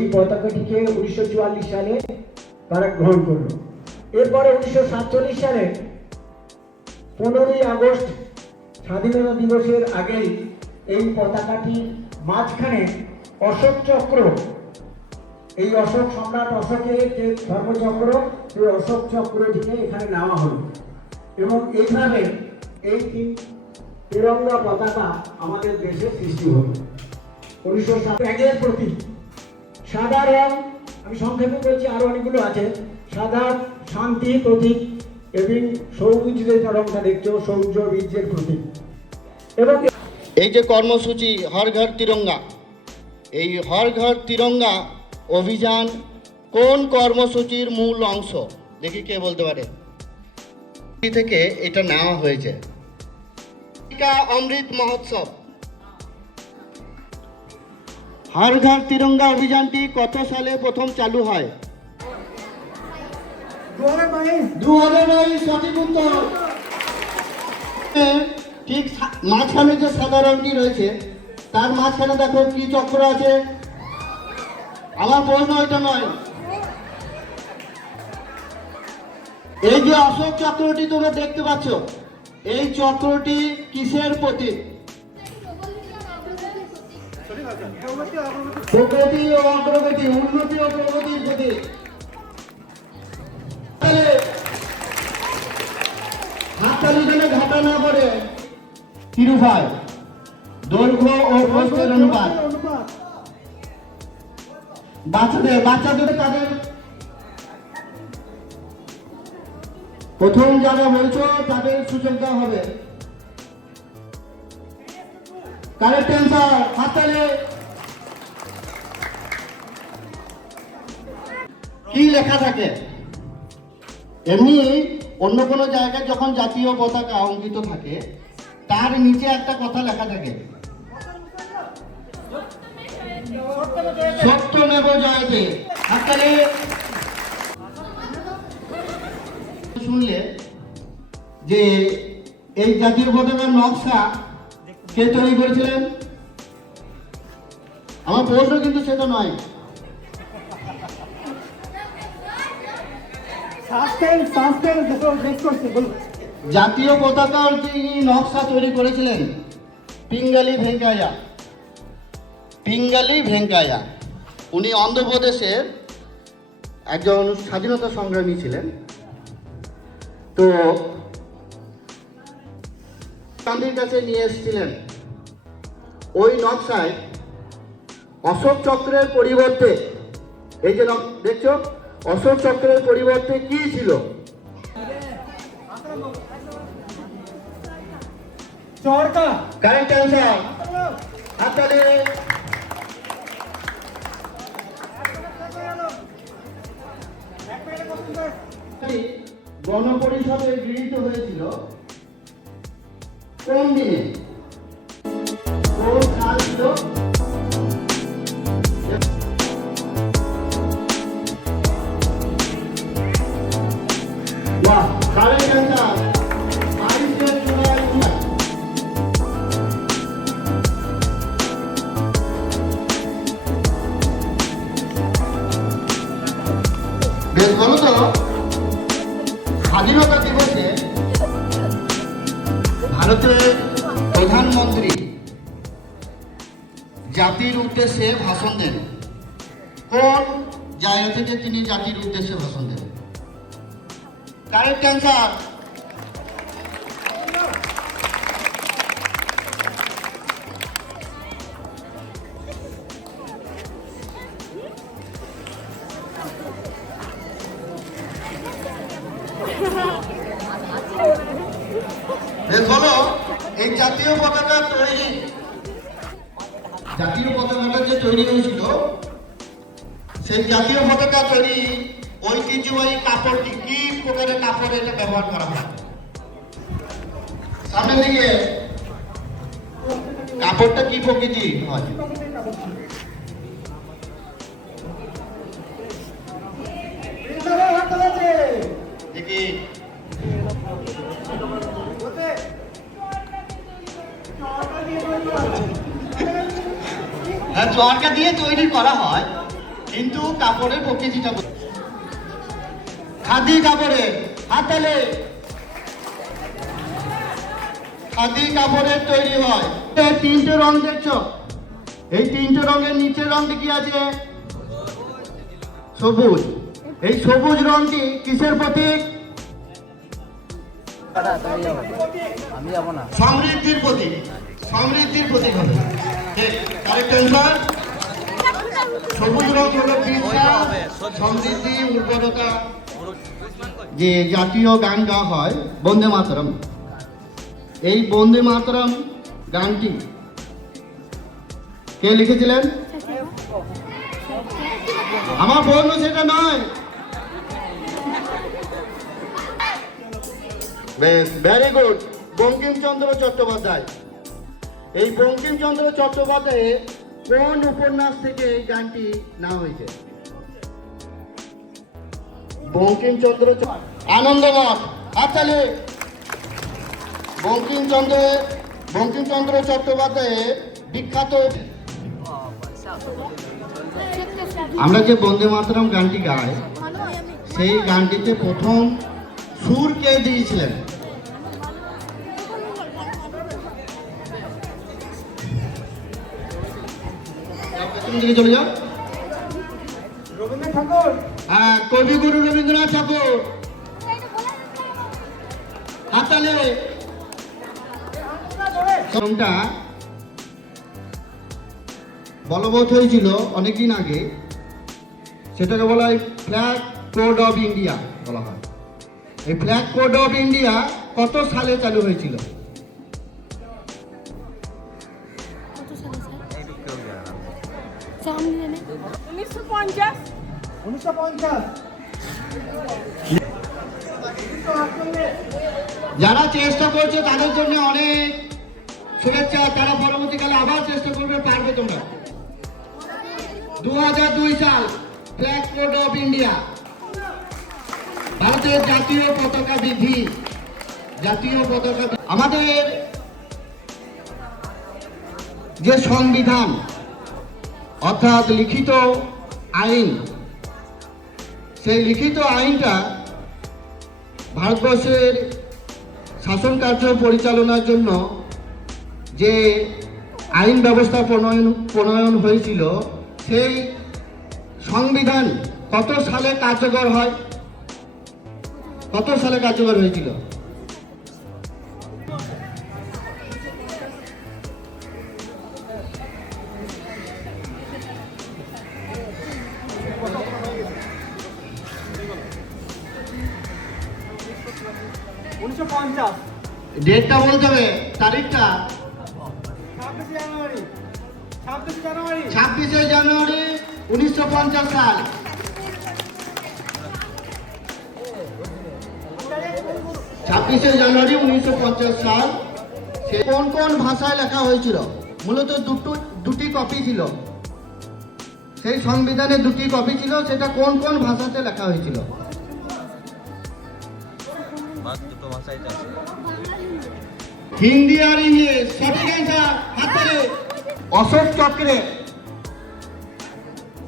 এই পতাকাটিকে 1944 সালে তারা গ্রহণ করলো। এরপরে 1947 সালে 15ই আগস্ট স্বাধীনতা দিবসের আগেই এই পতাকাটির মাঝখানে অশোক চক্র, এই অশোক সম্রাট অশোকের যে ধর্মচক্র, সেই অশোক চক্রটিকে এখানে নেওয়া হলো এবং এইভাবে এই তিরঙ্গা পতাকা আমাদের দেশে সৃষ্টি হলো। 1907 ত্যাগের প্রতীক সাদা রং, আমি সংক্ষেপে বলছি, আরো অনেকগুলো আছে। সাদা শান্তি প্রতীক এবং সবুজ যে রংটা দেখছো, সৌর্য বীর্যের প্রতীক। এবং এই যে কর্মসূচি হর ঘর তিরঙ্গা, এই হর ঘর তিরঙ্গা অভিযান কোন কর্মসূচির মূল অংশ দেখি কে বলতে পারে? থেকে এটা নেওয়া হয়েছে অমৃত মহোৎসব। হর ঘর তিরঙ্গা অভিযানটি কত সালে প্রথম চালু হয়? 2022 সঠিক উত্তর। ঠিক মাঝখানে যে সাদা রঙটি রয়েছে তার মাঝখানে দেখো কি চক্র আছে। আমার প্রশ্ন এটা নয়, এই যে অশোক চক্রটি তোমরা দেখতে পাচ্ছ, এই চক্রটি কিসের প্রতীক? প্রগতি ও অগ্রগতি, উন্নতি ও প্রগতির প্রতীক। হাততালি যেন ঘাটা না করে তিরুভাই, দৈর্ঘ্য ও প্রস্থের অনুপাত। বাচ্চাদের তাদের প্রথম যারা বলছো তাদের সুযোগ দেওয়া হবে। কারেক্ট অ্যান্সার, হাততালি। কি লেখা থাকে? এমনি অন্য কোনো জায়গায় যখন জাতীয় পতাকা অঙ্কিত থাকে তার নিচে একটা কথা লেখা থাকে, সত্যমেব জয়তে। হাততালি। শুনলে যে এই জাতীয় পতাকার নকশা কে তৈরি করেছিলেন? আমার প্রশ্ন কিন্তু সেটা নয়। জাতীয় পতাকার যিনি নকশা তৈরি করেছিলেন পিঙ্গালি ভেঙ্কাইয়া, পিঙ্গালি ভেঙ্কাইয়া। উনি অন্ধ্রপ্রদেশের একজন স্বাধীনতা সংগ্রামী ছিলেন। তো গান্ধীর কাছে নিয়ে এসেছিলেন। ওই নকশায় অশোক চক্রের পরিবর্তে, এই যে দেখছো, অশোক চক্রের পরিবর্তে কি ছিল? চরকা। কারেক্ট অ্যান্সার, হাততালি। গণপরিষদে গৃহীত হয়েছিল কোন দিনে, কোন সাল ছিল? বাহ, কারেক্ট অ্যান্সার, 22 জুলাই। বেশ, বলো তো, স্বাধীনতা দিবসে ভারতের প্রধানমন্ত্রী জাতির উদ্দেশ্যে ভাষণ দেন, কোন জায়গা থেকে তিনি জাতির উদ্দেশ্যে ভাষণ দেন? Correct answer. বলো, এই জাতীয় পতাকা তৈরি, জাতীয় পতাকাটা যে তৈরি হয়েছিল, সেই জাতীয় পতাকা তৈরি ঐতিহ্যবাহী কাপড়টি কি প্রকারের কাপড় এটা ব্যবহার করা হয়? সামনের দিকে, কাপড়টা কি প্রকৃতি হয়? দেখি, হ্যাঁ, চরকা দিয়ে তৈরি করা হয়, কিন্তু কাপড়ের প্রকৃতিটা খাদি কাপড়ের হাতালে খাদি কাপড়ের তৈরি হয়। এই তিনটে রং দেখছো, এই তিনটে রঙের নিচের রংটি কি আছে? সবুজ। এই সবুজ রংটি কিসের প্রতীক? সমৃদ্ধির প্রতীক। সমৃদ্ধির প্রতীক হবে। Correct answer. সবুজ রং হলো বিশ্বাস, সমৃদ্ধি, উর্বরতা। যে জাতীয় গান গাওয়া হয় বন্দে মাতরম, এই বন্দে মাতরম গানটি কে লিখেছিলেন? আমার বন্ধু সেটা নয়। বেশ, ভেরি গুড। বঙ্কিমচন্দ্র চট্টোপাধ্যায়। এই বঙ্কিমচন্দ্র চট্টোপাধ্যায়ের কোন উপন্যাস থেকে এই গানটি নেওয়া হয়েছে? বঙ্কিমচন্দ্র আনন্দমঠ। তাহলে বঙ্কিমচন্দ্র চট্টোপাধ্যায়ের বিখ্যাত আমরা যে বন্দে মাতরম গানটি গাই, সেই গানটিতে প্রথম সুর কে দিয়েছিলেন? দিকে চলে যাও। রবীন্দ্রনাথ ঠাকুর। হ্যাঁ, কবিগুরু রবীন্দ্রনাথ ঠাকুর। হাতালে সংটা বলবৎ হয়েছিল অনেকদিন আগে, সেটাকে বলা হয় ফ্ল্যাগ কোড অফ ইন্ডিয়া বলা হয়। এই ফ্ল্যাগ কোড অফ ইন্ডিয়া কত সালে চালু হয়েছিল? যারা চেষ্টা করছে তাদের জন্য অনেক শুভেচ্ছা। তারা পরবর্তীকালে আবার চেষ্টা করবে, পারবে তোমরা। 2002 সাল ফ্ল্যাগ কোড অফ ইন্ডিয়া, ভারতের জাতীয় পতাকা বিধি। জাতীয় পতাকা আমাদের যে সংবিধান অর্থাৎ লিখিত আইন, সেই লিখিত আইনটা ভারতবর্ষের শাসন কার্য পরিচালনার জন্য যে আইন ব্যবস্থা প্রণয়ন হয়েছিল, সেই সংবিধান কত সালে কার্যকর হয়? কত সালে কার্যকর হয়েছিল? ডেটটা বলতে হবে, তারিখটা। 26শে জানুয়ারি 1950 সাল। 26শে জানুয়ারি 1950 সাল। সে কোন কোন ভাষায় লেখা হয়েছিল? মূলত দুটি কপি ছিল, সেই সংবিধানে দুটি কপি ছিল। সেটা কোন কোন ভাষাতে লেখা হয়েছিল? হিন্দি আর ইংলিশ। সঠিক অ্যান্সার। হাতে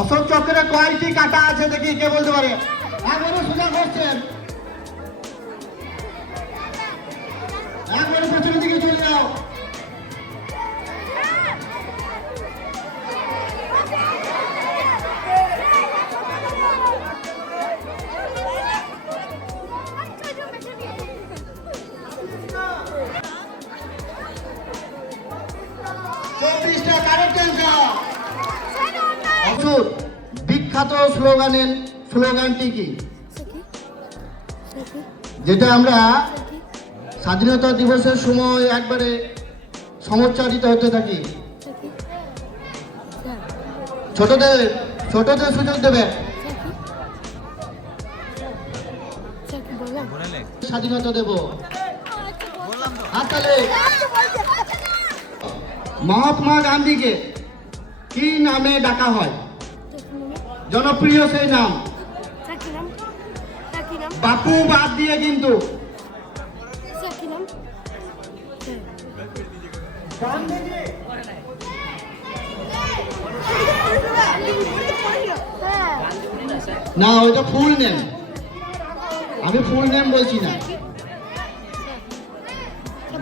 অশোক চক্রে কয়টি কাটা আছে দেখি কে বলতে পারে? একবারে সোজা করছেন, একবারে পেছনের দিকে চলে যাও। বিখ্যাত স্লোগানটি কি, যেটা আমরা স্বাধীনতা দিবসের সময় একবারে সমুচ্চারিত হতে থাকি? ছোটদের সুযোগ দেবে। স্বাধীনতা দেব। হাততালি। মহাত্মা গান্ধীকে কি নামে ডাকা হয়? জনপ্রিয় সেই নাম। বাপু বাদ দিয়ে কিন্তু না, ওইটা ফুল নেম, আমি ফুল নেম বলছি না।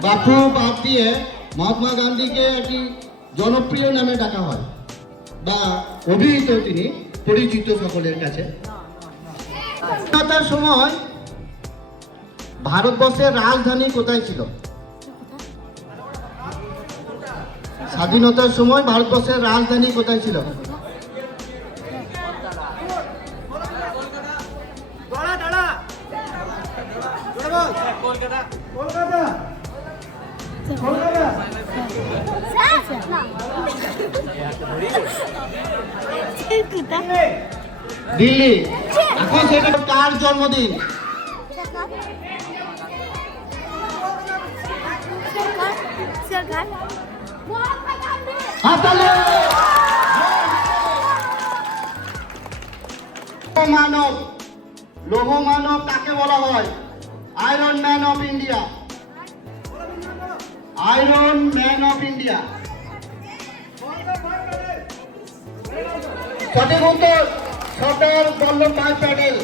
বাপু বাদ দিয়ে মহাত্মা গান্ধীকে একটি জনপ্রিয় নামে ডাকা হয় বা অভিহিত তিনি পরিচিত সকলের কাছে। স্বাধীনতার সময় ভারতবর্ষের রাজধানী কোথায় ছিল? স্বাধীনতার সময় ভারতবর্ষের রাজধানী কোথায় ছিল? দিল্লি। এখন সেটা কার জন্মদিন? হাততালি। মানব, লৌহ মানব কাকে বলা হয়? Iron man of India. Iron man of India. সঠিক উত্তর সর্দার বল্লভভাই প্যাটেল।